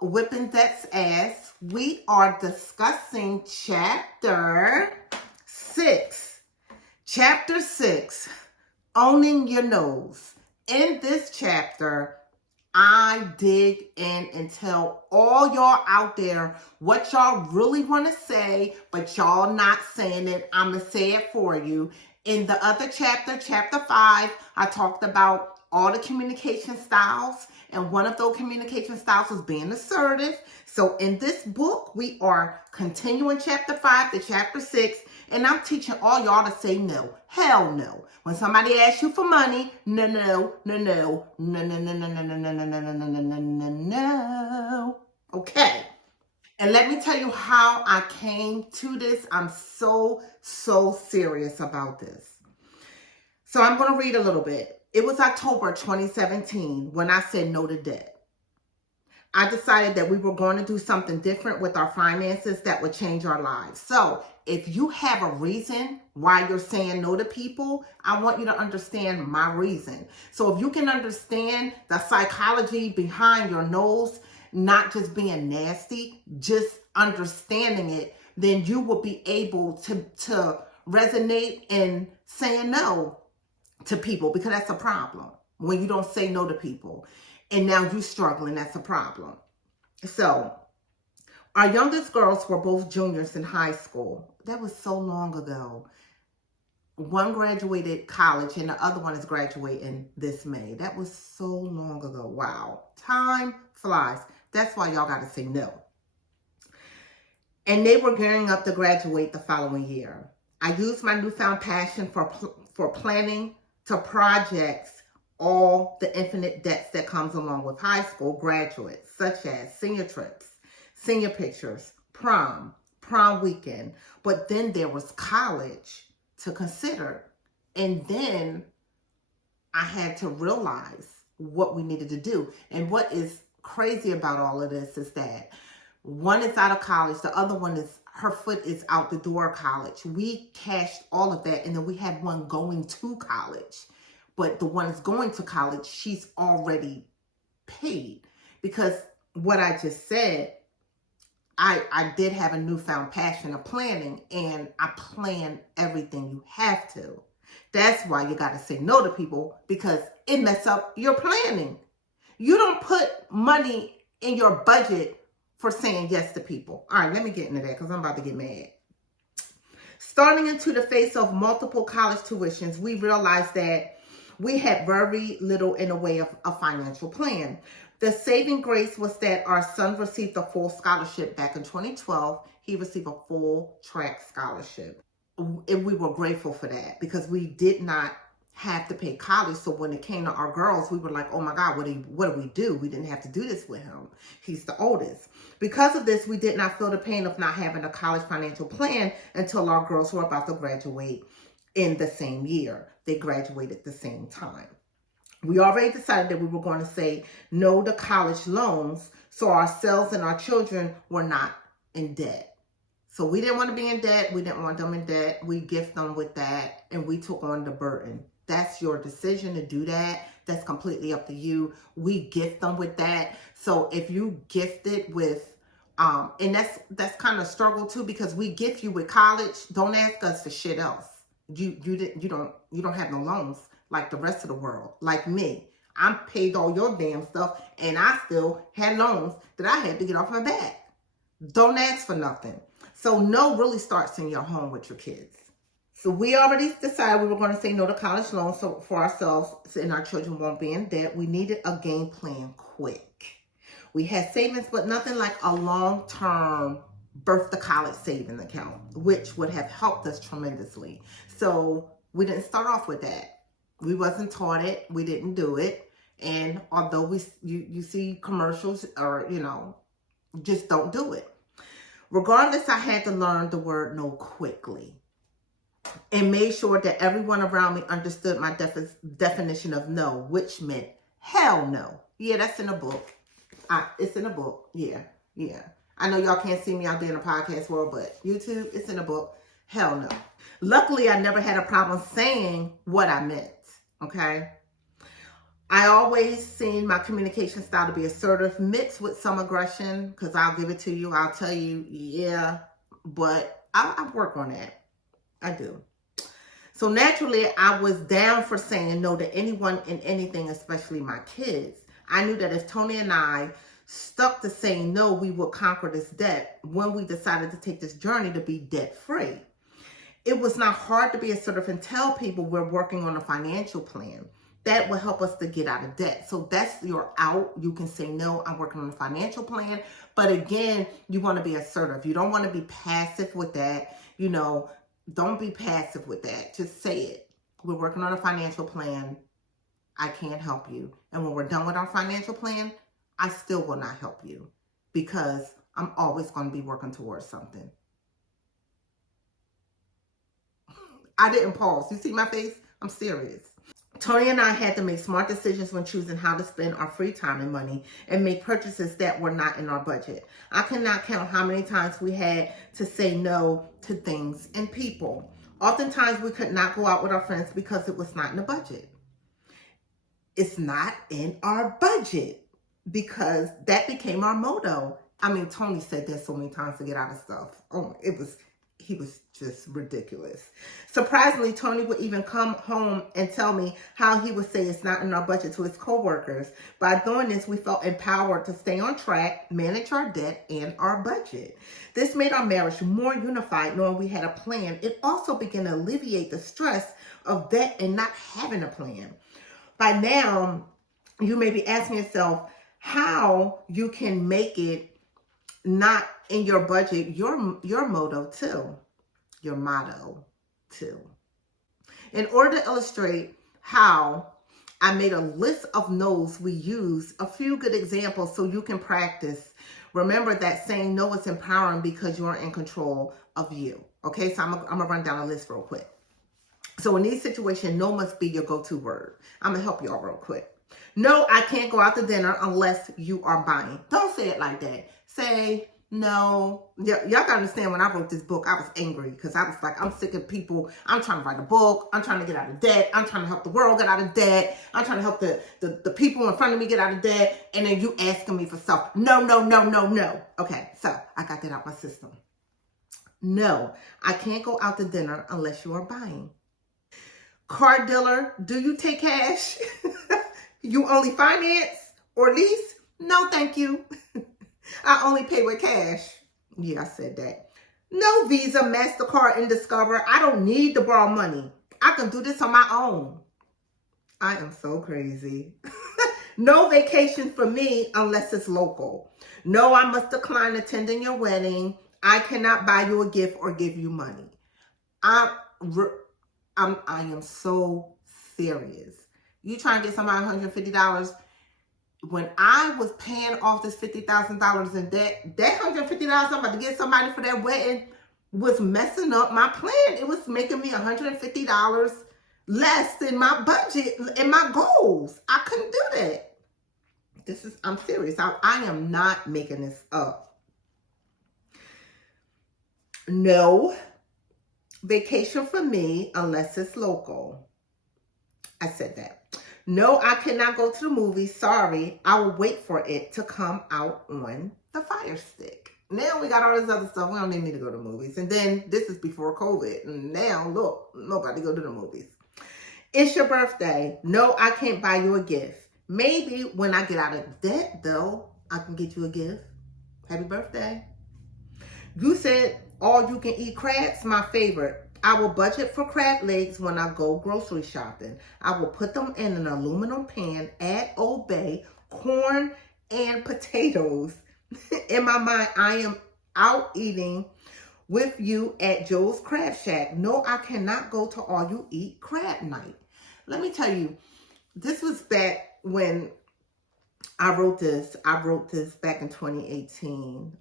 Whippin That's Ass. We are discussing chapter 6. Chapter 6, Owning Your Nose. In this chapter, I dig in and tell all y'all out there what y'all really want to say, but y'all not saying it. I'm going to say it for you. In the other chapter, chapter 5, I talked about all the communication styles, and one of those communication styles was being assertive. So in this book, we are continuing chapter 5 to chapter 6, and I'm teaching all y'all to say no. Hell no. When somebody asks you for money, no, no, no, no, no, no, no, no, no, no, no, no, no, no, no, no, no, no. Okay. And let me tell you how I came to this. I'm so serious about this. So I'm going to read a little bit. It was October 2017 when I said no to debt. I decided that we were going to do something different with our finances that would change our lives. So if you have a reason why you're saying no to people, I want you to understand my reason. So if you can understand the psychology behind your nose, not just being nasty, just understanding it, then you will be able to resonate in saying no to people, because that's a problem when you don't say no to people. And now you're struggling, that's a problem. So our youngest girls were both juniors in high school. That was so long ago. One graduated college and the other one is graduating this May. That was so long ago. Wow. Time flies. That's why y'all got to say no. And they were gearing up to graduate the following year. I used my newfound passion for planning to projects all the infinite debts that comes along with high school graduates, such as senior trips, senior pictures, prom weekend. But then there was college to consider. And then I had to realize what we needed to do. And what is crazy about all of this is that one is out of college, the other one is, her foot is out the door of college. We cashed all of that, and then we had one going to college. But the one that's going to college, she's already paid. Because what I just said, I did have a newfound passion of planning, and I plan everything you have to. That's why you got to say no to people, because it messes up your planning. You don't put money in your budget for saying yes to people. All right, let me get into that because I'm about to get mad. Starting into the face of multiple college tuitions, we realized that we had very little in the way of a financial plan. The saving grace was that our son received a full scholarship back in 2012. He received a full track scholarship. And we were grateful for that because we did not have to pay college. So when it came to our girls, we were like, oh my God, what do we do? We didn't have to do this with him. He's the oldest. Because of this, we did not feel the pain of not having a college financial plan until our girls were about to graduate in the same year. They graduated the same time. We already decided that we were going to say no to college loans so ourselves and our children were not in debt. So we didn't want to be in debt. We didn't want them in debt. We gift them with that, and we took on the burden. That's your decision to do that. That's completely up to you. We gift them with that. So if you gift it with, and that's kind of struggle too, because we gift you with college. Don't ask us for shit else. You don't have no loans like the rest of the world. Like me, I paid all your damn stuff, and I still had loans that I had to get off my back. Don't ask for nothing. So no really starts in your home with your kids. So we already decided we were going to say no to college loans so for ourselves and our children won't be in debt. We needed a game plan quick. We had savings, but nothing like a long-term birth to college savings account, which would have helped us tremendously. So we didn't start off with that. We wasn't taught it. We didn't do it. And although you see commercials or, just don't do it. Regardless, I had to learn the word no quickly and made sure that everyone around me understood my definition of no, which meant hell no. Yeah, that's in a book. It's in a book. Yeah. I know y'all can't see me out there in the podcast world, but YouTube, it's in a book. Hell no. Luckily, I never had a problem saying what I meant, okay? I always seen my communication style to be assertive, mixed with some aggression, because I'll give it to you. I'll tell you, yeah, but I work on that. I do. So naturally, I was down for saying no to anyone and anything, especially my kids. I knew that if Tony and I stuck to saying no, we would conquer this debt when we decided to take this journey to be debt free. It was not hard to be assertive and tell people we're working on a financial plan that will help us to get out of debt. So that's your out. You can say, no, I'm working on a financial plan. But again, you want to be assertive. You don't want to be passive with that. Don't be passive with that. Just say it. We're working on a financial plan. I can't help you. And when we're done with our financial plan, I still will not help you because I'm always going to be working towards something. I didn't pause. You see my face? I'm serious. Tony and I had to make smart decisions when choosing how to spend our free time and money and make purchases that were not in our budget. I cannot count how many times we had to say no to things and people. Oftentimes we could not go out with our friends because it was not in the budget. It's not in our budget because that became our motto. I mean, Tony said that so many times to get out of stuff. Oh, he was just ridiculous. Surprisingly, Tony would even come home and tell me how he would say it's not in our budget to his coworkers. By doing this, we felt empowered to stay on track, manage our debt, and our budget. This made our marriage more unified, knowing we had a plan. It also began to alleviate the stress of debt and not having a plan. By now, you may be asking yourself how you can make it not in your budget, your motto too. Your motto too. In order to illustrate how, I made a list of no's we use, a few good examples so you can practice. Remember that saying no is empowering because you're in control of you. Okay, so I'm gonna run down a list real quick. So in these situations, no must be your go-to word. I'm gonna help you all real quick. No, I can't go out to dinner unless you are buying. Don't say it like that. Say, no. Y'all gotta understand, when I wrote this book, I was angry because I was like, I'm sick of people. I'm trying to write a book. I'm trying to get out of debt. I'm trying to help the world get out of debt. I'm trying to help the people in front of me get out of debt. And then you asking me for stuff. No, no, no, no, no. Okay, so I got that out my system. No, I can't go out to dinner unless you are buying. Car dealer, do you take cash? You only finance or lease? No, thank you. I only pay with cash. Yeah, I said that. No Visa, MasterCard, and Discover. I don't need to borrow money. I can do this on my own. I am so crazy. No vacation for me unless it's local. No, I must decline attending your wedding. I cannot buy you a gift or give you money. I am so serious. You trying to get somebody $150? When I was paying off this $50,000 in debt, that $150 I'm about to get somebody for that wedding was messing up my plan. It was making me $150 less than my budget and my goals. I couldn't do that. I'm serious. I am not making this up. No vacation for me unless it's local. I said that. No, I cannot go to the movies. Sorry. I will wait for it to come out on the Fire Stick. Now we got all this other stuff. We don't need to go to the movies. And then this is before COVID. And now, look, nobody go to the movies. It's your birthday. No, I can't buy you a gift. Maybe when I get out of debt, though, I can get you a gift. Happy birthday. You said all you can eat crabs, my favorite. I will budget for crab legs when I go grocery shopping. I will put them in an aluminum pan, add Old Bay, corn, and potatoes. In my mind, I am out eating with you at Joe's Crab Shack. No, I cannot go to all you eat crab night. Let me tell you, this was back when I wrote this. I wrote this back in 2018.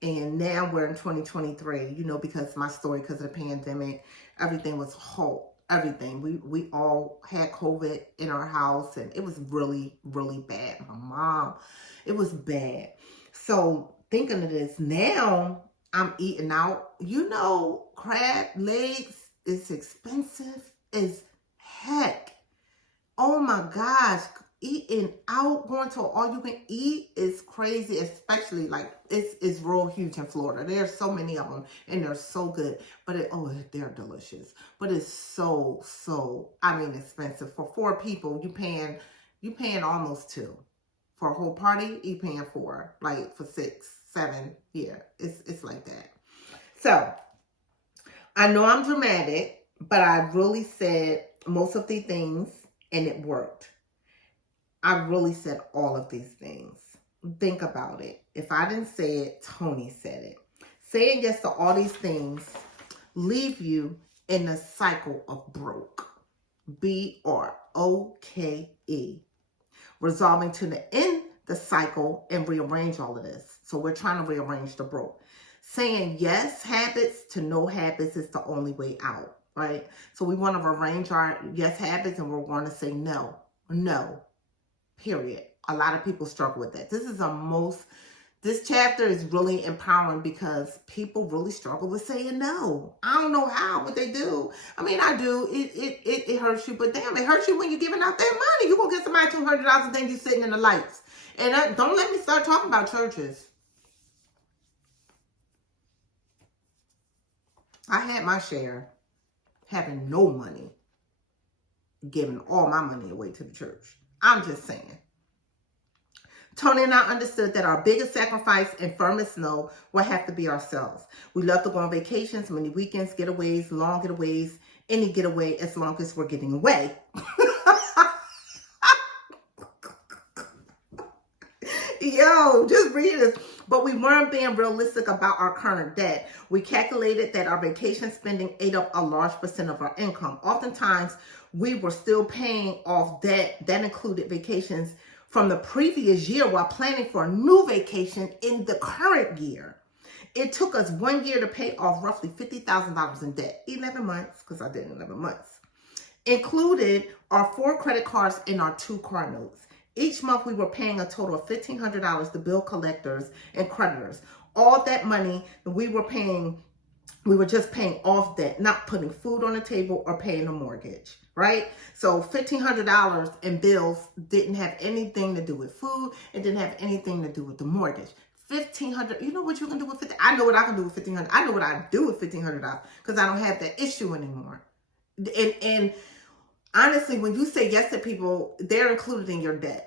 And now we're in 2023, because my story, because of the pandemic, everything was halt. Everything. We all had COVID in our house, and it was really, really bad. My mom, it was bad. So thinking of this now, I'm eating out. Crab legs is expensive as heck. oh my gosh, eating out, going to all you can eat is crazy, especially like it's real huge in Florida. There's so many of them and they're so good, but they're delicious. But it's so, expensive. For 4 people, you paying almost 2. For a whole party, you paying 4. Like for 6, 7, yeah, it's like that. So I know I'm dramatic, but I really said most of the things and it worked. I really said all of these things. Think about it. If I didn't say it, Tony said it. Saying yes to all these things leave you in a cycle of broke. BROKE. Resolving to end the cycle and rearrange all of this. So we're trying to rearrange the broke. Saying yes habits to no habits is the only way out, right? So we want to rearrange our yes habits and we're going to say no, period. A lot of people struggle with that. This chapter is really empowering because people really struggle with saying no. I don't know how, but they do. I mean, I do. It hurts you, but damn, it hurts you when you're giving out that money. You're going to get somebody $200 and then you're sitting in the lights. And don't let me start talking about churches. I had my share having no money, giving all my money away to the church. I'm just saying. Tony and I understood that our biggest sacrifice and firmest no will have to be ourselves. We love to go on vacations, many weekends, getaways, long getaways, any getaway as long as we're getting away. Yo, just read this. But we weren't being realistic about our current debt. We calculated that our vacation spending ate up a large percent of our income. Oftentimes, we were still paying off debt that included vacations from the previous year while planning for a new vacation in the current year. It took us 1 year to pay off roughly $50,000 in debt. 11 months, because I did 11 months. Included our 4 credit cards and our 2 car notes. Each month we were paying a total of $1,500 to bill collectors and creditors. All that money we were just paying off debt, not putting food on the table or paying a mortgage, right? So $1,500 in bills didn't have anything to do with food. It didn't have anything to do with the mortgage. $1,500. You know what you can do with $1,500? I know what I can do with $1,500. I know what I do with $1,500 because I don't have that issue anymore. And honestly, when you say yes to people, they're included in your debt.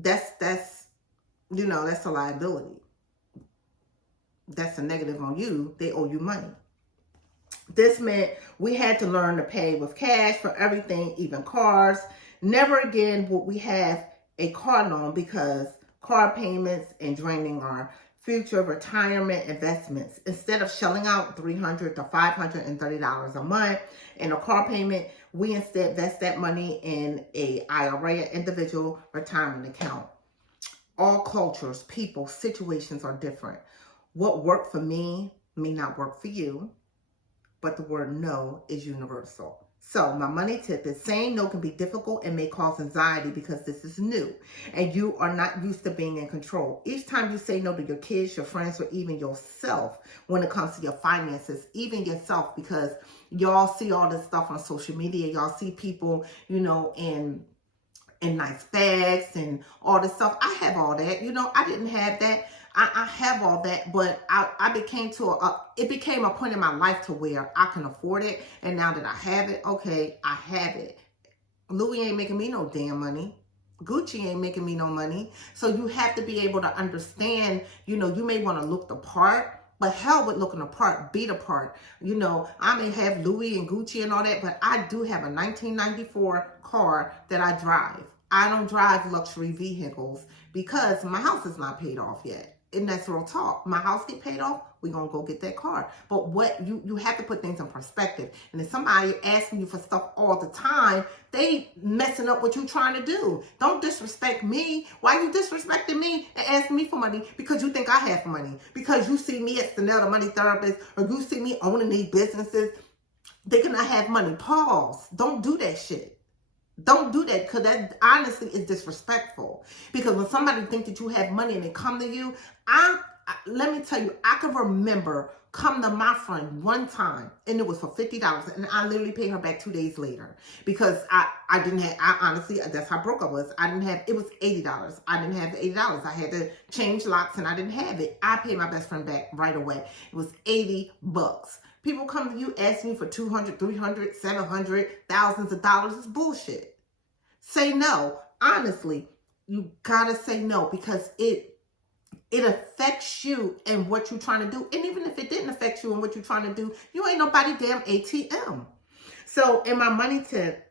That's a liability. That's a negative on you. They owe you money. This meant we had to learn to pay with cash for everything, even cars. Never again would we have a car loan because car payments and draining our future retirement investments. Instead of shelling out $300 to $530 a month in a car payment, we instead invest that money in a IRA, individual retirement account. All cultures, people, situations are different. What worked for me may not work for you, but the word no is universal. So my money tip is saying no can be difficult and may cause anxiety because this is new and you are not used to being in control. Each time you say no to your kids, your friends, or even yourself when it comes to your finances, even yourself, because y'all see all this stuff on social media. Y'all see people, in nice bags and all this stuff. I have all that. I didn't have that. I have all that, but it became a point in my life to where I can afford it. And now that I have it, okay, I have it. Louis ain't making me no damn money. Gucci ain't making me no money. So you have to be able to understand, you may want to look the part, but hell with looking the part, be the part. I may have Louis and Gucci and all that, but I do have a 1994 car that I drive. I don't drive luxury vehicles because my house is not paid off yet. And that's real talk. My house get paid off, we're going to go get that car. But what you have to put things in perspective. And if somebody asking you for stuff all the time, they messing up what you trying to do. Don't disrespect me. Why you disrespecting me and asking me for money? Because you think I have money. Because you see me at Stenell the Money Therapist, or you see me owning these businesses thinking I have money. Pause. Don't do that shit. Don't do that, because that honestly is disrespectful. Because when somebody thinks that you have money and they come to you, let me tell you, I can remember come to my friend one time, and it was for $50, and I literally paid her back 2 days later because I didn't have, I honestly, that's how broke I was. I didn't have, it was $80. I didn't have the $80. I had to change locks and I didn't have it. I paid my best friend back right away. It was $80. People come to you asking you for 200, 300, 700, thousands of dollars. It's bullshit. Say no. Honestly, you gotta say no because it affects you and what you're trying to do. And even if it didn't affect you and what you're trying to do, you ain't nobody damn ATM. So in my money tip,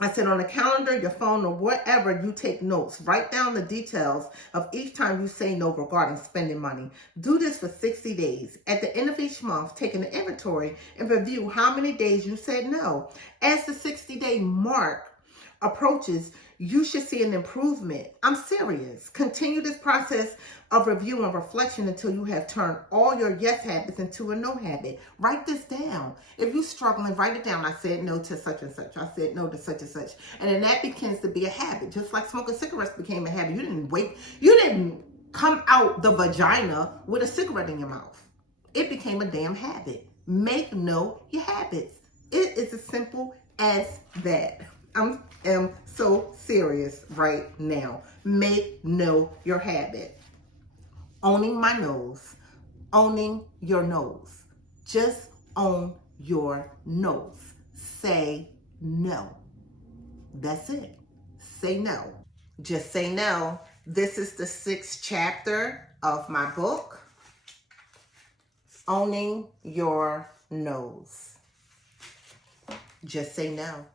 I said on a calendar, your phone, or whatever, you take notes. Write down the details of each time you say no regarding spending money. Do this for 60 days. At the end of each month, take an inventory and review how many days you said no. As the 60-day mark approaches, you should see an improvement. I'm serious. Continue this process of review and reflection until you have turned all your yes habits into a no habit. Write this down. If you're struggling, write it down. I said no to such and such. I said no to such and such. And then that begins to be a habit. Just like smoking cigarettes became a habit. You didn't come out the vagina with a cigarette in your mouth. It became a damn habit. Make no your habits. It is as simple as that. I am so serious right now. Make know your habit. Owning my nose. Owning your nose. Just own your nose. Say no. That's it. Say no. Just say no. This is the 6th chapter of my book, Owning Your Nose. Just say no.